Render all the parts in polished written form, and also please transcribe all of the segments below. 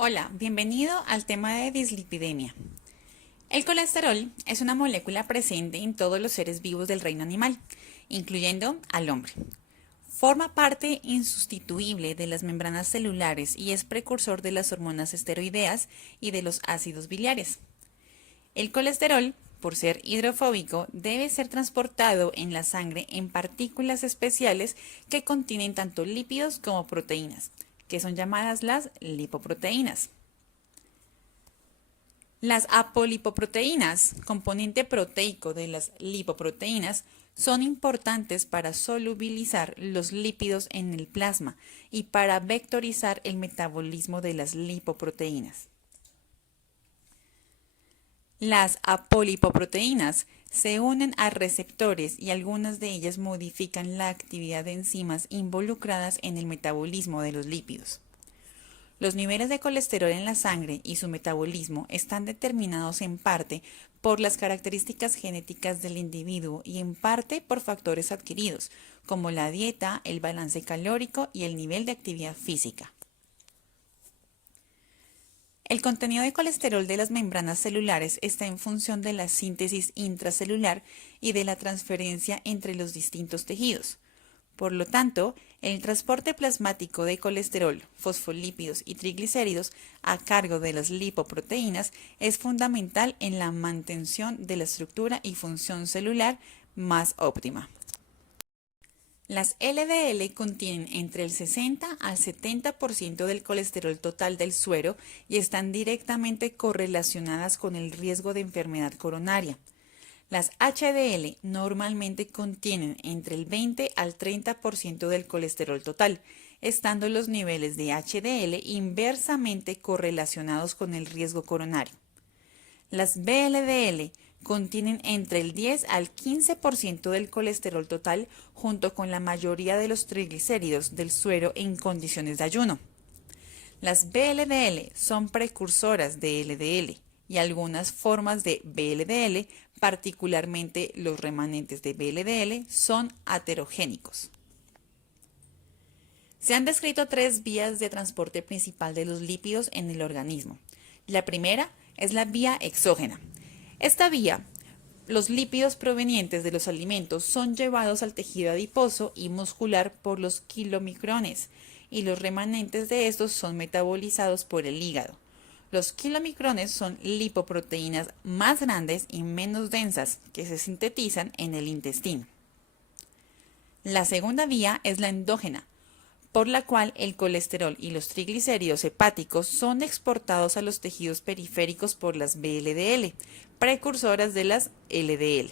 Hola, bienvenido al tema de dislipidemia. El colesterol es una molécula presente en todos los seres vivos del reino animal, incluyendo al hombre. Forma parte insustituible de las membranas celulares y es precursor de las hormonas esteroideas y de los ácidos biliares. El colesterol, por ser hidrofóbico, debe ser transportado en la sangre en partículas especiales que contienen tanto lípidos como proteínas, que son llamadas las lipoproteínas. Las apolipoproteínas, componente proteico de las lipoproteínas, son importantes para solubilizar los lípidos en el plasma y para vectorizar el metabolismo de las lipoproteínas. Las apolipoproteínas se unen a receptores y algunas de ellas modifican la actividad de enzimas involucradas en el metabolismo de los lípidos. Los niveles de colesterol en la sangre y su metabolismo están determinados en parte por las características genéticas del individuo y en parte por factores adquiridos, como la dieta, el balance calórico y el nivel de actividad física. El contenido de colesterol de las membranas celulares está en función de la síntesis intracelular y de la transferencia entre los distintos tejidos. Por lo tanto, el transporte plasmático de colesterol, fosfolípidos y triglicéridos a cargo de las lipoproteínas es fundamental en la mantención de la estructura y función celular más óptima. Las LDL contienen entre el 60 al 70% del colesterol total del suero y están directamente correlacionadas con el riesgo de enfermedad coronaria. Las HDL normalmente contienen entre el 20 al 30% del colesterol total, estando los niveles de HDL inversamente correlacionados con el riesgo coronario. Las VLDL contienen entre el 10 al 15% del colesterol total junto con la mayoría de los triglicéridos del suero en condiciones de ayuno. Las VLDL son precursoras de LDL y algunas formas de VLDL, particularmente los remanentes de VLDL, son aterogénicos. Se han descrito tres vías de transporte principal de los lípidos en el organismo. La primera es la vía exógena. Esta vía, los lípidos provenientes de los alimentos son llevados al tejido adiposo y muscular por los kilomicrones y los remanentes de estos son metabolizados por el hígado. Los kilomicrones son lipoproteínas más grandes y menos densas que se sintetizan en el intestino. La segunda vía es la endógena, por la cual el colesterol y los triglicéridos hepáticos son exportados a los tejidos periféricos por las VLDL, precursoras de las LDL.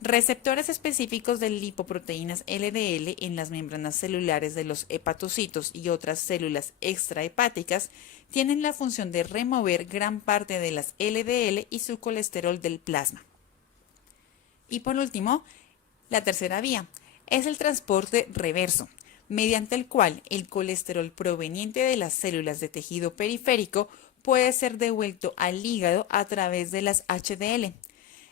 Receptores específicos de lipoproteínas LDL en las membranas celulares de los hepatocitos y otras células extrahepáticas tienen la función de remover gran parte de las LDL y su colesterol del plasma. Y por último, la tercera vía es el transporte reverso, mediante el cual el colesterol proveniente de las células de tejido periférico puede ser devuelto al hígado a través de las HDL.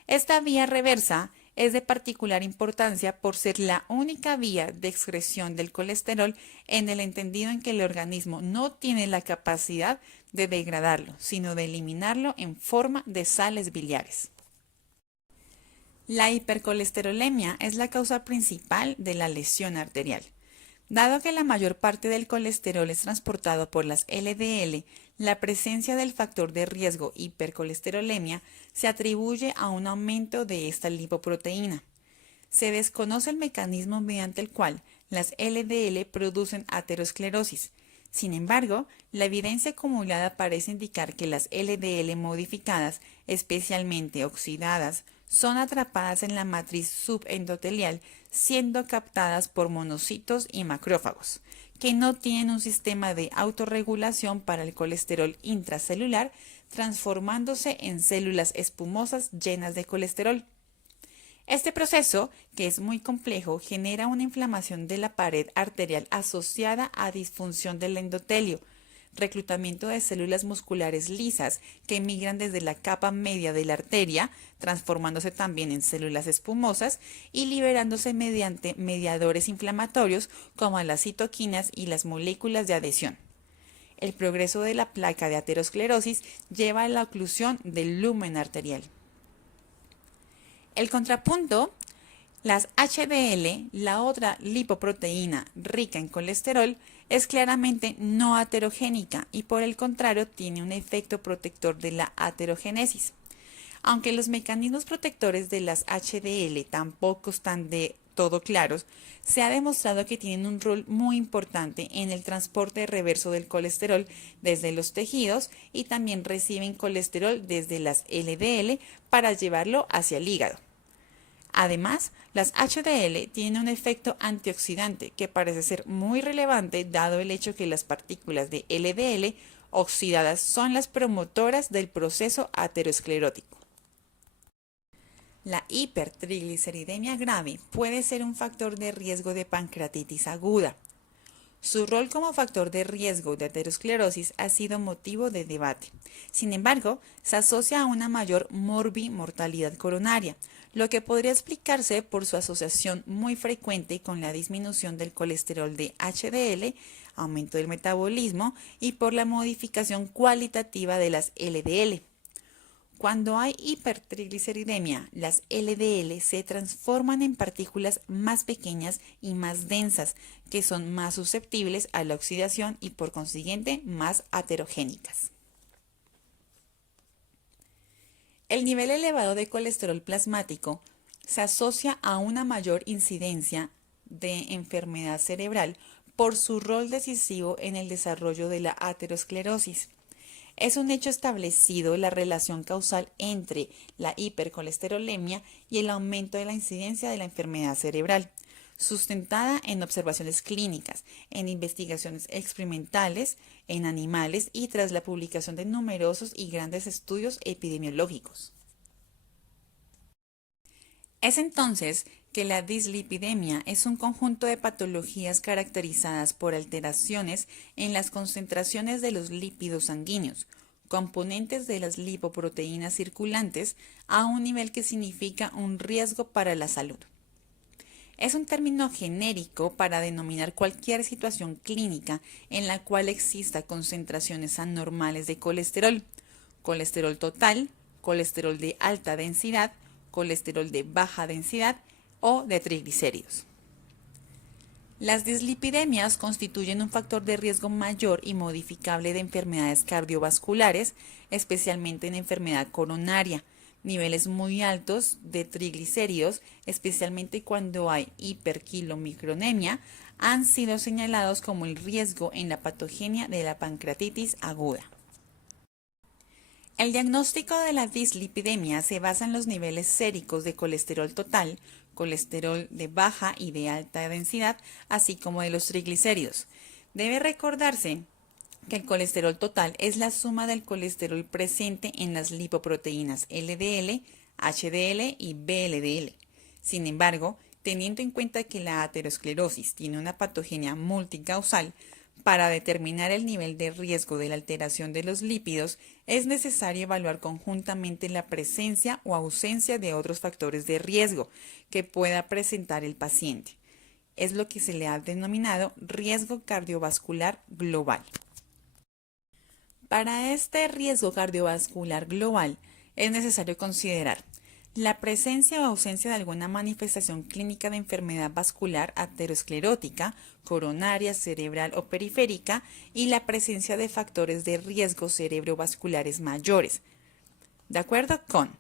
Esta vía reversa es de particular importancia por ser la única vía de excreción del colesterol en el entendido en que el organismo no tiene la capacidad de degradarlo, sino de eliminarlo en forma de sales biliares. La hipercolesterolemia es la causa principal de la lesión arterial. Dado que la mayor parte del colesterol es transportado por las LDL, la presencia del factor de riesgo hipercolesterolemia se atribuye a un aumento de esta lipoproteína. Se desconoce el mecanismo mediante el cual las LDL producen aterosclerosis. Sin embargo, la evidencia acumulada parece indicar que las LDL modificadas, especialmente oxidadas, son atrapadas en la matriz subendotelial, siendo captadas por monocitos y macrófagos, que no tienen un sistema de autorregulación para el colesterol intracelular, transformándose en células espumosas llenas de colesterol. Este proceso, que es muy complejo, genera una inflamación de la pared arterial asociada a disfunción del endotelio, reclutamiento de células musculares lisas que migran desde la capa media de la arteria, transformándose también en células espumosas y liberándose mediante mediadores inflamatorios como las citoquinas y las moléculas de adhesión. El progreso de la placa de aterosclerosis lleva a la oclusión del lumen arterial. El contrapunto, las HDL, la otra lipoproteína rica en colesterol, es claramente no aterogénica y por el contrario tiene un efecto protector de la aterogénesis. Aunque los mecanismos protectores de las HDL tampoco están de todo claros, se ha demostrado que tienen un rol muy importante en el transporte reverso del colesterol desde los tejidos y también reciben colesterol desde las LDL para llevarlo hacia el hígado. Además, las HDL tienen un efecto antioxidante que parece ser muy relevante dado el hecho que las partículas de LDL oxidadas son las promotoras del proceso aterosclerótico. La hipertrigliceridemia grave puede ser un factor de riesgo de pancreatitis aguda. Su rol como factor de riesgo de aterosclerosis ha sido motivo de debate. Sin embargo, se asocia a una mayor morbimortalidad coronaria, lo que podría explicarse por su asociación muy frecuente con la disminución del colesterol de HDL, aumento del metabolismo y por la modificación cualitativa de las LDL. Cuando hay hipertrigliceridemia, las LDL se transforman en partículas más pequeñas y más densas, que son más susceptibles a la oxidación y por consiguiente más aterogénicas. El nivel elevado de colesterol plasmático se asocia a una mayor incidencia de enfermedad cerebral por su rol decisivo en el desarrollo de la aterosclerosis. Es un hecho establecido la relación causal entre la hipercolesterolemia y el aumento de la incidencia de la enfermedad cerebral, sustentada en observaciones clínicas, en investigaciones experimentales, en animales y tras la publicación de numerosos y grandes estudios epidemiológicos. Es entonces que la dislipidemia es un conjunto de patologías caracterizadas por alteraciones en las concentraciones de los lípidos sanguíneos, componentes de las lipoproteínas circulantes, a un nivel que significa un riesgo para la salud. Es un término genérico para denominar cualquier situación clínica en la cual exista concentraciones anormales de colesterol, colesterol total, colesterol de alta densidad, colesterol de baja densidad o de triglicéridos. Las dislipidemias constituyen un factor de riesgo mayor y modificable de enfermedades cardiovasculares, especialmente en enfermedad coronaria, niveles muy altos de triglicéridos, especialmente cuando hay hiperquilomicronemia, han sido señalados como el riesgo en la patogenia de la pancreatitis aguda. El diagnóstico de la dislipidemia se basa en los niveles séricos de colesterol total, colesterol de baja y de alta densidad, así como de los triglicéridos. Debe recordarse que el colesterol total es la suma del colesterol presente en las lipoproteínas LDL, HDL y VLDL. Sin embargo, teniendo en cuenta que la aterosclerosis tiene una patogenia multicausal, para determinar el nivel de riesgo de la alteración de los lípidos, es necesario evaluar conjuntamente la presencia o ausencia de otros factores de riesgo que pueda presentar el paciente. Es lo que se le ha denominado riesgo cardiovascular global. Para este riesgo cardiovascular global es necesario considerar la presencia o ausencia de alguna manifestación clínica de enfermedad vascular aterosclerótica, coronaria, cerebral o periférica y la presencia de factores de riesgo cerebrovasculares mayores. De acuerdo con,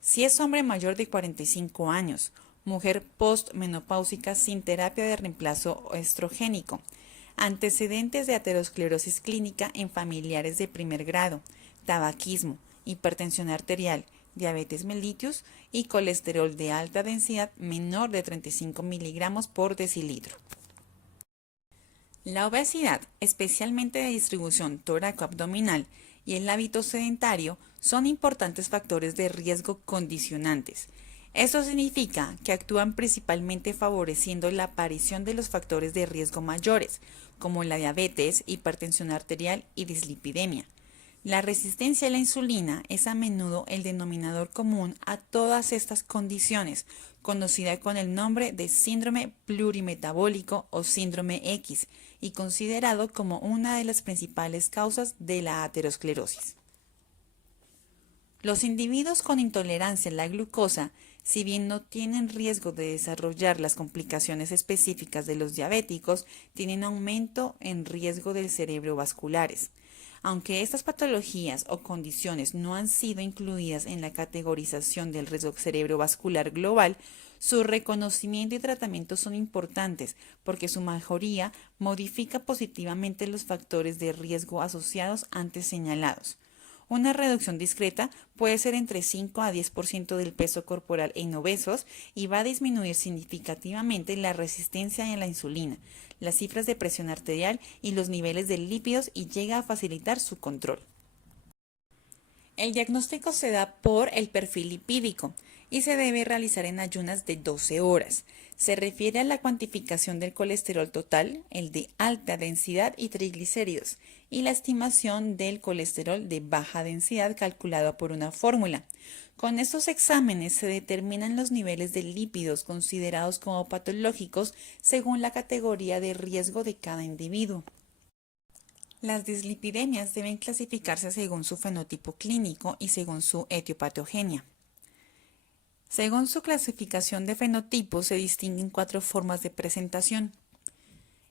si es hombre mayor de 45 años, mujer postmenopáusica sin terapia de reemplazo estrogénico, antecedentes de aterosclerosis clínica en familiares de primer grado, tabaquismo, hipertensión arterial, diabetes mellitus y colesterol de alta densidad menor de 35 miligramos por decilitro. La obesidad, especialmente de distribución torácico-abdominal y el hábito sedentario, son importantes factores de riesgo condicionantes. Esto significa que actúan principalmente favoreciendo la aparición de los factores de riesgo mayores, como la diabetes, hipertensión arterial y dislipidemia. La resistencia a la insulina es a menudo el denominador común a todas estas condiciones, conocida con el nombre de síndrome plurimetabólico o síndrome X, y considerado como una de las principales causas de la aterosclerosis. Los individuos con intolerancia a la glucosa, si bien no tienen riesgo de desarrollar las complicaciones específicas de los diabéticos, tienen aumento en riesgo de cerebrovasculares. Aunque estas patologías o condiciones no han sido incluidas en la categorización del riesgo cerebrovascular global, su reconocimiento y tratamiento son importantes porque su mayoría modifica positivamente los factores de riesgo asociados antes señalados. Una reducción discreta puede ser entre 5 a 10% del peso corporal en obesos y va a disminuir significativamente la resistencia a la insulina, las cifras de presión arterial y los niveles de lípidos y llega a facilitar su control. El diagnóstico se da por el perfil lipídico y se debe realizar en ayunas de 12 horas. Se refiere a la cuantificación del colesterol total, el de alta densidad y triglicéridos, y la estimación del colesterol de baja densidad calculado por una fórmula. Con estos exámenes se determinan los niveles de lípidos considerados como patológicos según la categoría de riesgo de cada individuo. Las dislipidemias deben clasificarse según su fenotipo clínico y según su etiopatogenia. Según su clasificación de fenotipo se distinguen 4 formas de presentación.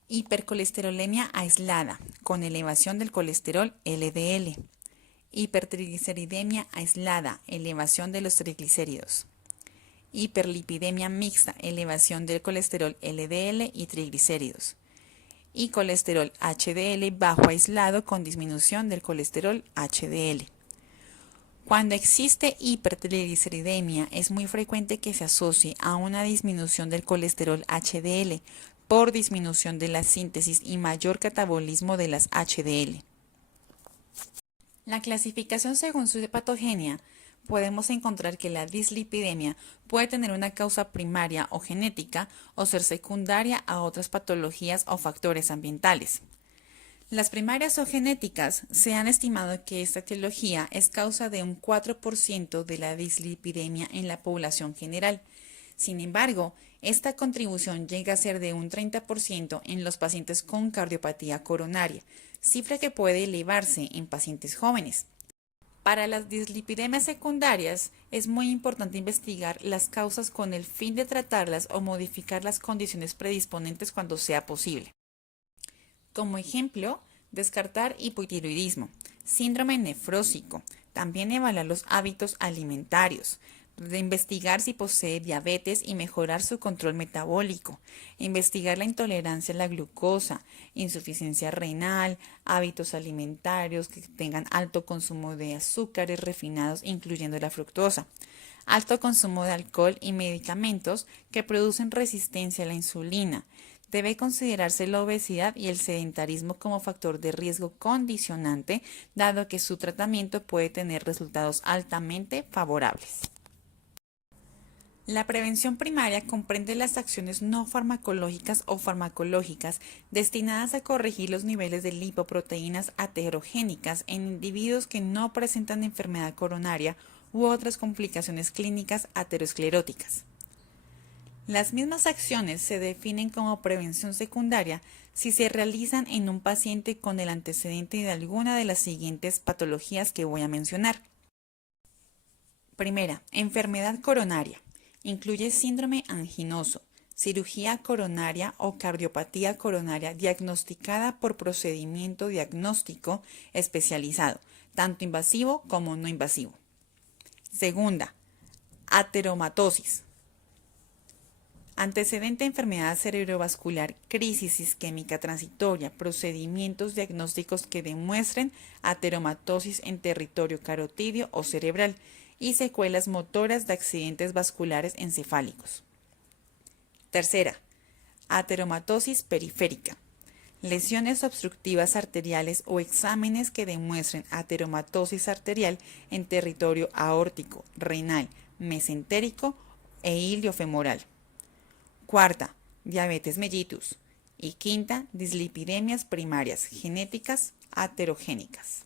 Hipercolesterolemia aislada, con elevación del colesterol LDL. Hipertrigliceridemia aislada, elevación de los triglicéridos. Hiperlipidemia mixta, elevación del colesterol LDL y triglicéridos. Y colesterol HDL bajo aislado con disminución del colesterol HDL. Cuando existe hipertrigliceridemia, es muy frecuente que se asocie a una disminución del colesterol HDL por disminución de la síntesis y mayor catabolismo de las HDL. La clasificación según su patogenia, podemos encontrar que la dislipidemia puede tener una causa primaria o genética o ser secundaria a otras patologías o factores ambientales. Las primarias o genéticas se han estimado que esta etiología es causa de un 4% de la dislipidemia en la población general. Sin embargo, esta contribución llega a ser de un 30% en los pacientes con cardiopatía coronaria, cifra que puede elevarse en pacientes jóvenes. Para las dislipidemias secundarias es muy importante investigar las causas con el fin de tratarlas o modificar las condiciones predisponentes cuando sea posible. Como ejemplo, descartar hipotiroidismo, síndrome nefrósico, también evaluar los hábitos alimentarios, de investigar si posee diabetes y mejorar su control metabólico, investigar la intolerancia a la glucosa, insuficiencia renal, hábitos alimentarios que tengan alto consumo de azúcares refinados, incluyendo la fructosa, alto consumo de alcohol y medicamentos que producen resistencia a la insulina. Debe considerarse la obesidad y el sedentarismo como factor de riesgo condicionante, dado que su tratamiento puede tener resultados altamente favorables. La prevención primaria comprende las acciones no farmacológicas o farmacológicas destinadas a corregir los niveles de lipoproteínas aterogénicas en individuos que no presentan enfermedad coronaria u otras complicaciones clínicas ateroscleróticas. Las mismas acciones se definen como prevención secundaria si se realizan en un paciente con el antecedente de alguna de las siguientes patologías que voy a mencionar. Primera, enfermedad coronaria. Incluye síndrome anginoso, cirugía coronaria o cardiopatía coronaria diagnosticada por procedimiento diagnóstico especializado, tanto invasivo como no invasivo. Segunda, ateromatosis. Antecedente de enfermedad cerebrovascular, crisis isquémica transitoria, procedimientos diagnósticos que demuestren ateromatosis en territorio carotidio o cerebral y secuelas motoras de accidentes vasculares encefálicos. Tercera, ateromatosis periférica. Lesiones obstructivas arteriales o exámenes que demuestren ateromatosis arterial en territorio aórtico, renal, mesentérico e iliofemoral. Cuarta, diabetes mellitus. Y quinta, dislipidemias primarias genéticas aterogénicas.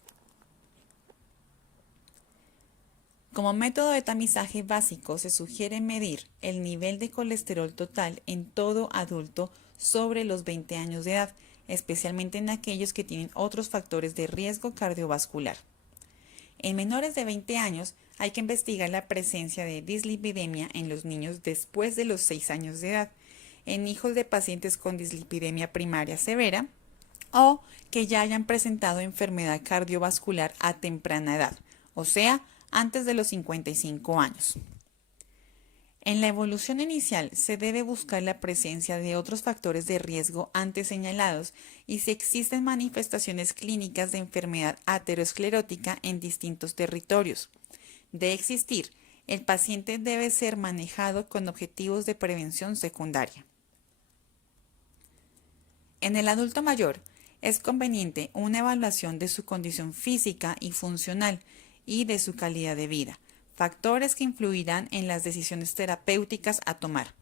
Como método de tamizaje básico se sugiere medir el nivel de colesterol total en todo adulto sobre los 20 años de edad, especialmente en aquellos que tienen otros factores de riesgo cardiovascular. En menores de 20 años hay que investigar la presencia de dislipidemia en los niños después de los 6 años de edad, en hijos de pacientes con dislipidemia primaria severa o que ya hayan presentado enfermedad cardiovascular a temprana edad, o sea, antes de los 55 años. En la evolución inicial se debe buscar la presencia de otros factores de riesgo antes señalados y si existen manifestaciones clínicas de enfermedad aterosclerótica en distintos territorios. De existir, el paciente debe ser manejado con objetivos de prevención secundaria. En el adulto mayor, es conveniente una evaluación de su condición física y funcional y de su calidad de vida, factores que influirán en las decisiones terapéuticas a tomar.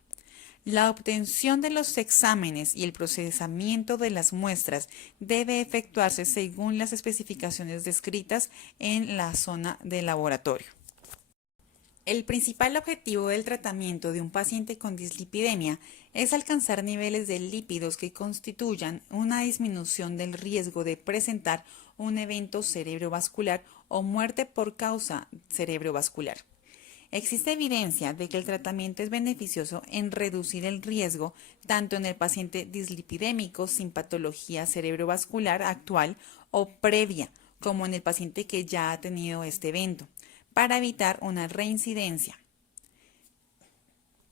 La obtención de los exámenes y el procesamiento de las muestras debe efectuarse según las especificaciones descritas en la zona de laboratorio. El principal objetivo del tratamiento de un paciente con dislipidemia es alcanzar niveles de lípidos que constituyan una disminución del riesgo de presentar un evento cerebrovascular o muerte por causa cerebrovascular. Existe evidencia de que el tratamiento es beneficioso en reducir el riesgo tanto en el paciente dislipidémico sin patología cerebrovascular actual o previa, como en el paciente que ya ha tenido este evento, para evitar una reincidencia.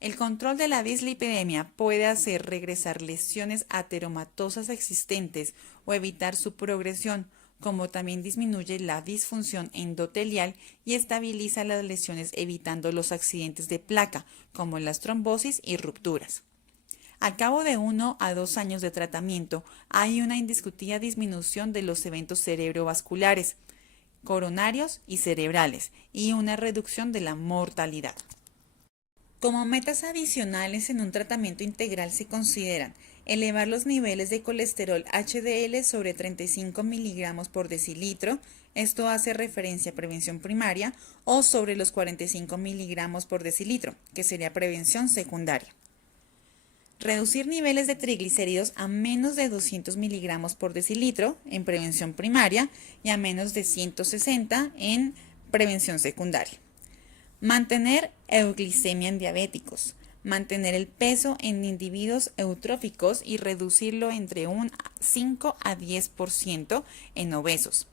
El control de la dislipidemia puede hacer regresar lesiones ateromatosas existentes o evitar su progresión, como también disminuye la disfunción endotelial y estabiliza las lesiones evitando los accidentes de placa, como las trombosis y rupturas. Al cabo de 1 a 2 años de tratamiento, hay una indiscutida disminución de los eventos cerebrovasculares, coronarios y cerebrales, y una reducción de la mortalidad. Como metas adicionales en un tratamiento integral se consideran elevar los niveles de colesterol HDL sobre 35 miligramos por decilitro, esto hace referencia a prevención primaria, o sobre los 45 miligramos por decilitro, que sería prevención secundaria. Reducir niveles de triglicéridos a menos de 200 miligramos por decilitro en prevención primaria y a menos de 160 en prevención secundaria. Mantener euglicemia en diabéticos. Mantener el peso en individuos eutróficos y reducirlo entre un 5 a 10% en obesos.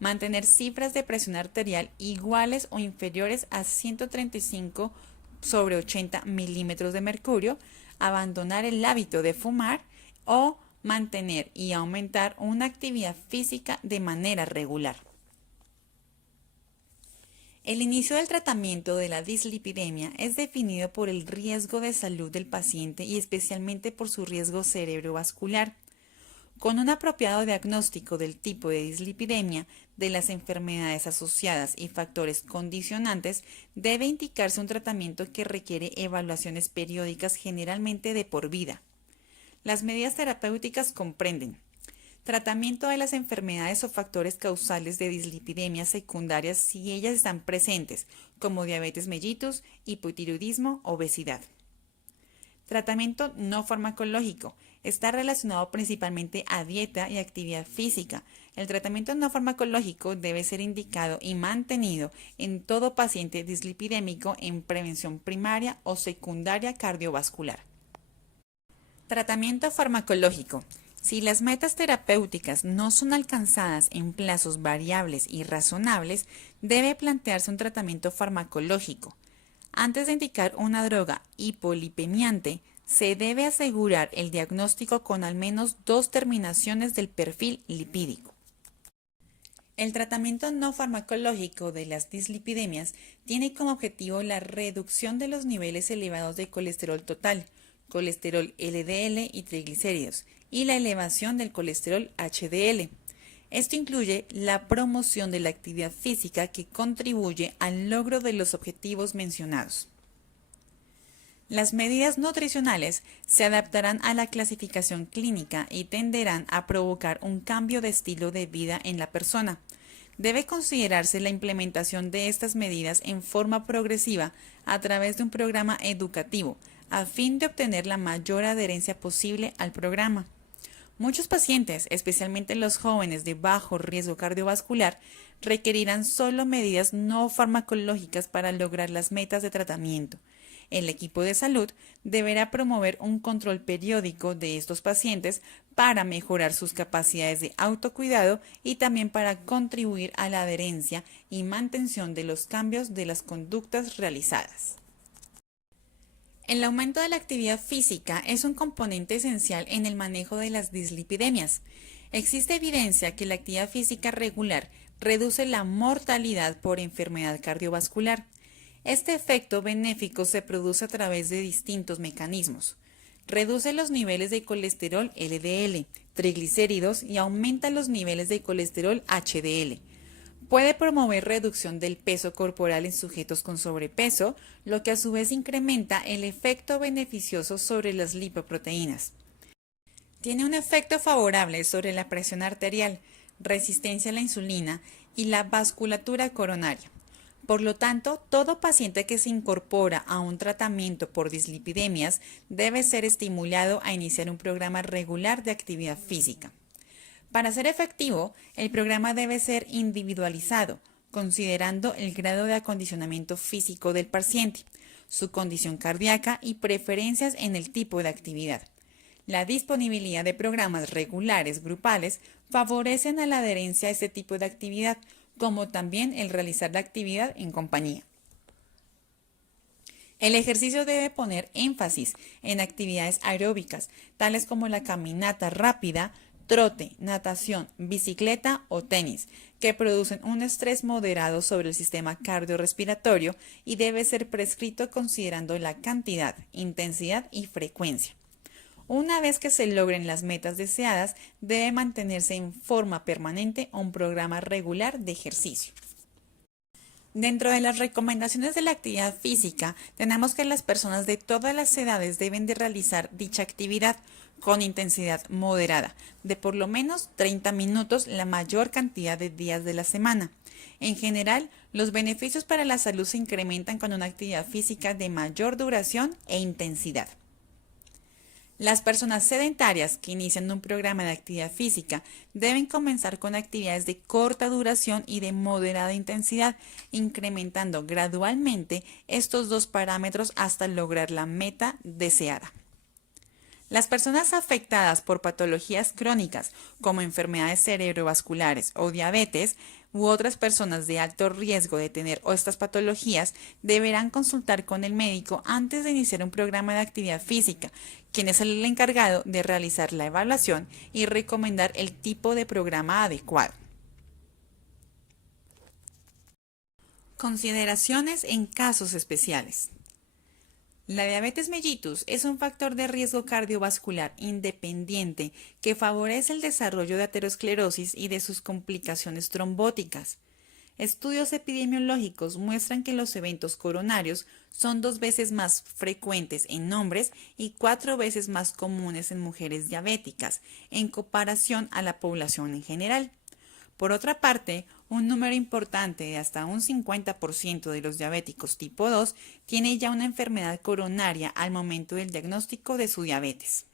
Mantener cifras de presión arterial iguales o inferiores a 135 sobre 80 milímetros de mercurio, abandonar el hábito de fumar o mantener y aumentar una actividad física de manera regular. El inicio del tratamiento de la dislipidemia es definido por el riesgo de salud del paciente y especialmente por su riesgo cerebrovascular. Con un apropiado diagnóstico del tipo de dislipidemia, de las enfermedades asociadas y factores condicionantes, debe indicarse un tratamiento que requiere evaluaciones periódicas generalmente de por vida. Las medidas terapéuticas comprenden tratamiento de las enfermedades o factores causales de dislipidemia secundarias si ellas están presentes, como diabetes mellitus, hipotiroidismo, obesidad. Tratamiento no farmacológico. Está relacionado principalmente a dieta y actividad física. El tratamiento no farmacológico debe ser indicado y mantenido en todo paciente dislipidémico en prevención primaria o secundaria cardiovascular. Tratamiento farmacológico. Si las metas terapéuticas no son alcanzadas en plazos variables y razonables, debe plantearse un tratamiento farmacológico. Antes de indicar una droga hipolipemiante, se debe asegurar el diagnóstico con al menos 2 terminaciones del perfil lipídico. El tratamiento no farmacológico de las dislipidemias tiene como objetivo la reducción de los niveles elevados de colesterol total, colesterol LDL y triglicéridos, y la elevación del colesterol HDL. Esto incluye la promoción de la actividad física que contribuye al logro de los objetivos mencionados. Las medidas nutricionales se adaptarán a la clasificación clínica y tenderán a provocar un cambio de estilo de vida en la persona. Debe considerarse la implementación de estas medidas en forma progresiva a través de un programa educativo, a fin de obtener la mayor adherencia posible al programa. Muchos pacientes, especialmente los jóvenes de bajo riesgo cardiovascular, requerirán solo medidas no farmacológicas para lograr las metas de tratamiento. El equipo de salud deberá promover un control periódico de estos pacientes para mejorar sus capacidades de autocuidado y también para contribuir a la adherencia y mantención de los cambios de las conductas realizadas. El aumento de la actividad física es un componente esencial en el manejo de las dislipidemias. Existe evidencia que la actividad física regular reduce la mortalidad por enfermedad cardiovascular. Este efecto benéfico se produce a través de distintos mecanismos. Reduce los niveles de colesterol LDL, triglicéridos y aumenta los niveles de colesterol HDL. Puede promover reducción del peso corporal en sujetos con sobrepeso, lo que a su vez incrementa el efecto beneficioso sobre las lipoproteínas. Tiene un efecto favorable sobre la presión arterial, resistencia a la insulina y la vasculatura coronaria. Por lo tanto, todo paciente que se incorpora a un tratamiento por dislipidemias debe ser estimulado a iniciar un programa regular de actividad física. Para ser efectivo, el programa debe ser individualizado, considerando el grado de acondicionamiento físico del paciente, su condición cardíaca y preferencias en el tipo de actividad. La disponibilidad de programas regulares grupales favorecen a la adherencia a este tipo de actividad, como también el realizar la actividad en compañía. El ejercicio debe poner énfasis en actividades aeróbicas, tales como la caminata rápida, trote, natación, bicicleta o tenis, que producen un estrés moderado sobre el sistema cardiorrespiratorio y debe ser prescrito considerando la cantidad, intensidad y frecuencia. Una vez que se logren las metas deseadas, debe mantenerse en forma permanente un programa regular de ejercicio. Dentro de las recomendaciones de la actividad física, tenemos que las personas de todas las edades deben de realizar dicha actividad con intensidad moderada, de por lo menos 30 minutos la mayor cantidad de días de la semana. En general, los beneficios para la salud se incrementan con una actividad física de mayor duración e intensidad. Las personas sedentarias que inician un programa de actividad física deben comenzar con actividades de corta duración y de moderada intensidad, incrementando gradualmente estos dos parámetros hasta lograr la meta deseada. Las personas afectadas por patologías crónicas como enfermedades cerebrovasculares o diabetes u otras personas de alto riesgo de tener estas patologías deberán consultar con el médico antes de iniciar un programa de actividad física, quien es el encargado de realizar la evaluación y recomendar el tipo de programa adecuado. Consideraciones en casos especiales. La diabetes mellitus es un factor de riesgo cardiovascular independiente que favorece el desarrollo de aterosclerosis y de sus complicaciones trombóticas. Estudios epidemiológicos muestran que los eventos coronarios son 2 veces más frecuentes en hombres y 4 veces más comunes en mujeres diabéticas, en comparación a la población en general. Por otra parte, un número importante de hasta un 50% de los diabéticos tipo 2 tiene ya una enfermedad coronaria al momento del diagnóstico de su diabetes.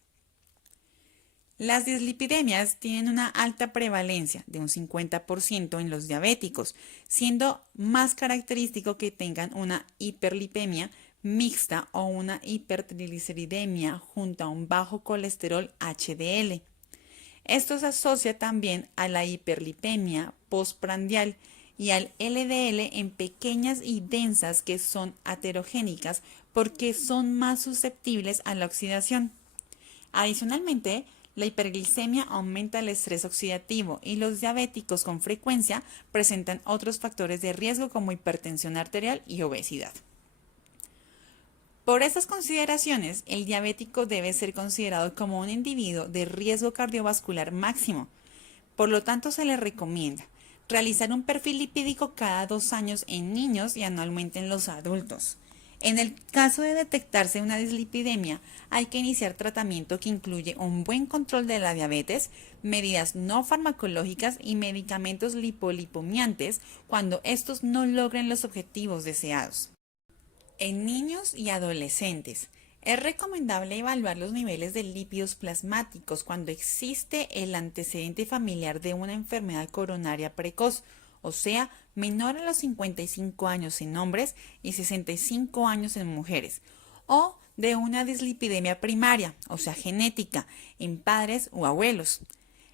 Las dislipidemias tienen una alta prevalencia de un 50% en los diabéticos, siendo más característico que tengan una hiperlipemia mixta o una hipertrigliceridemia junto a un bajo colesterol HDL. Esto se asocia también a la hiperlipemia postprandial y al LDL en pequeñas y densas que son aterogénicas porque son más susceptibles a la oxidación. Adicionalmente, la hiperglicemia aumenta el estrés oxidativo y los diabéticos con frecuencia presentan otros factores de riesgo como hipertensión arterial y obesidad. Por estas consideraciones, el diabético debe ser considerado como un individuo de riesgo cardiovascular máximo. Por lo tanto, se le recomienda realizar un perfil lipídico cada 2 años en niños y anualmente en los adultos. En el caso de detectarse una dislipidemia, hay que iniciar tratamiento que incluye un buen control de la diabetes, medidas no farmacológicas y medicamentos lipolipomiantes cuando estos no logren los objetivos deseados. En niños y adolescentes, Es recomendable evaluar los niveles de lípidos plasmáticos cuando existe el antecedente familiar de una enfermedad coronaria precoz, o sea, menor a los 55 años en hombres y 65 años en mujeres, o de una dislipidemia primaria, o sea, genética, en padres o abuelos.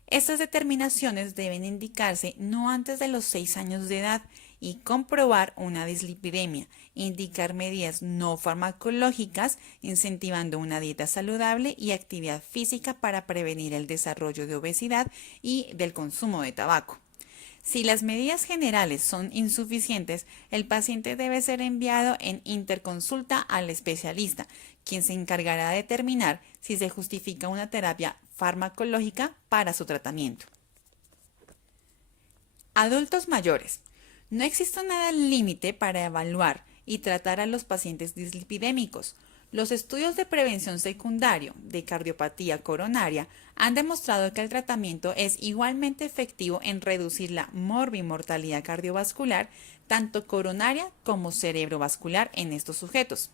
Estas determinaciones deben indicarse no antes de los 6 años de edad y comprobar una dislipidemia, indicar medidas no farmacológicas, incentivando una dieta saludable y actividad física para prevenir el desarrollo de obesidad y del consumo de tabaco. Si las medidas generales son insuficientes, el paciente debe ser enviado en interconsulta al especialista, quien se encargará de determinar si se justifica una terapia farmacológica para su tratamiento. Adultos mayores. No existe nada límite para evaluar y tratar a los pacientes dislipidémicos. Los estudios de prevención secundario de cardiopatía coronaria han demostrado que el tratamiento es igualmente efectivo en reducir la morbimortalidad cardiovascular, tanto coronaria como cerebrovascular en estos sujetos.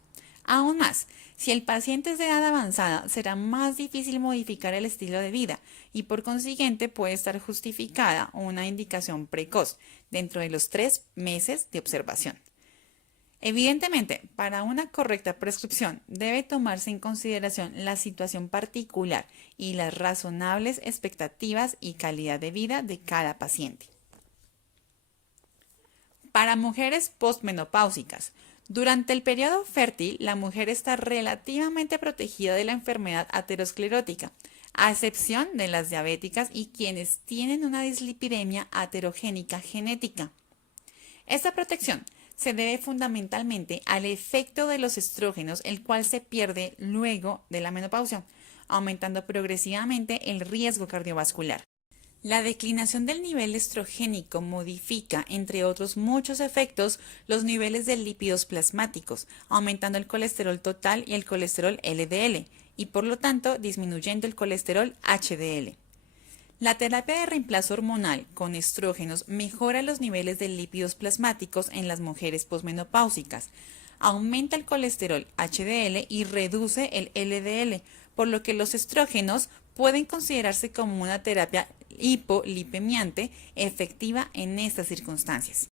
Aún más, si el paciente es de edad avanzada, será más difícil modificar el estilo de vida y por consiguiente puede estar justificada una indicación precoz dentro de los 3 meses de observación. Evidentemente, para una correcta prescripción debe tomarse en consideración la situación particular y las razonables expectativas y calidad de vida de cada paciente. Para mujeres postmenopáusicas, durante el periodo fértil, la mujer está relativamente protegida de la enfermedad aterosclerótica, a excepción de las diabéticas y quienes tienen una dislipidemia aterogénica genética. Esta protección se debe fundamentalmente al efecto de los estrógenos, el cual se pierde luego de la menopausia, aumentando progresivamente el riesgo cardiovascular. La declinación del nivel estrogénico modifica, entre otros muchos efectos, los niveles de lípidos plasmáticos, aumentando el colesterol total y el colesterol LDL, y por lo tanto disminuyendo el colesterol HDL. La terapia de reemplazo hormonal con estrógenos mejora los niveles de lípidos plasmáticos en las mujeres posmenopáusicas, aumenta el colesterol HDL y reduce el LDL, por lo que los estrógenos pueden considerarse como una terapia hipolipemiante efectiva en estas circunstancias.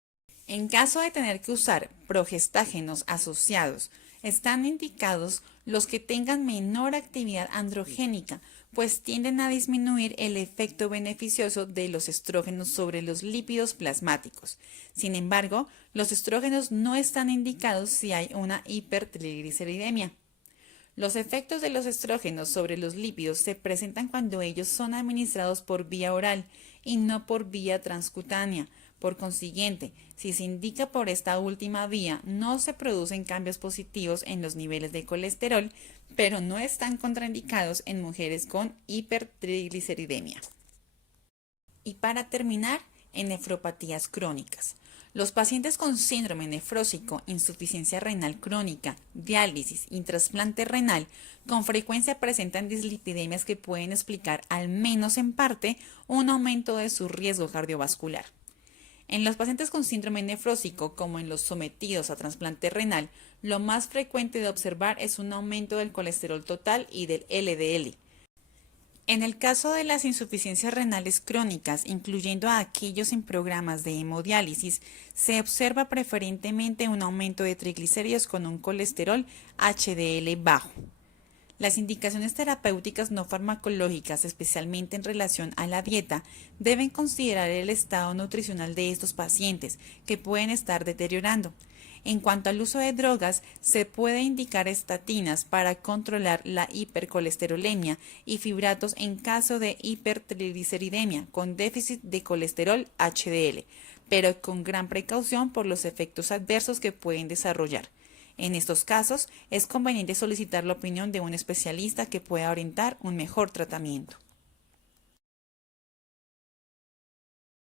En caso de tener que usar progestágenos asociados, están indicados los que tengan menor actividad androgénica, pues tienden a disminuir el efecto beneficioso de los estrógenos sobre los lípidos plasmáticos. Sin embargo, los estrógenos no están indicados si hay una hipertrigliceridemia. Los efectos de los estrógenos sobre los lípidos se presentan cuando ellos son administrados por vía oral y no por vía transcutánea. Por consiguiente, si se indica por esta última vía, no se producen cambios positivos en los niveles de colesterol, pero no están contraindicados en mujeres con hipertrigliceridemia. Y para terminar, en nefropatías crónicas. Los pacientes con síndrome nefrósico, insuficiencia renal crónica, diálisis y trasplante renal con frecuencia presentan dislipidemias que pueden explicar, al menos en parte, un aumento de su riesgo cardiovascular. En los pacientes con síndrome nefrósico, como en los sometidos a trasplante renal, lo más frecuente de observar es un aumento del colesterol total y del LDL. En el caso de las insuficiencias renales crónicas, incluyendo a aquellos en programas de hemodiálisis, se observa preferentemente un aumento de triglicéridos con un colesterol HDL bajo. Las indicaciones terapéuticas no farmacológicas, especialmente en relación a la dieta, deben considerar el estado nutricional de estos pacientes, que pueden estar deteriorando. En cuanto al uso de drogas, se puede indicar estatinas para controlar la hipercolesterolemia y fibratos en caso de hipertrigliceridemia con déficit de colesterol HDL, pero con gran precaución por los efectos adversos que pueden desarrollar. En estos casos, es conveniente solicitar la opinión de un especialista que pueda orientar un mejor tratamiento.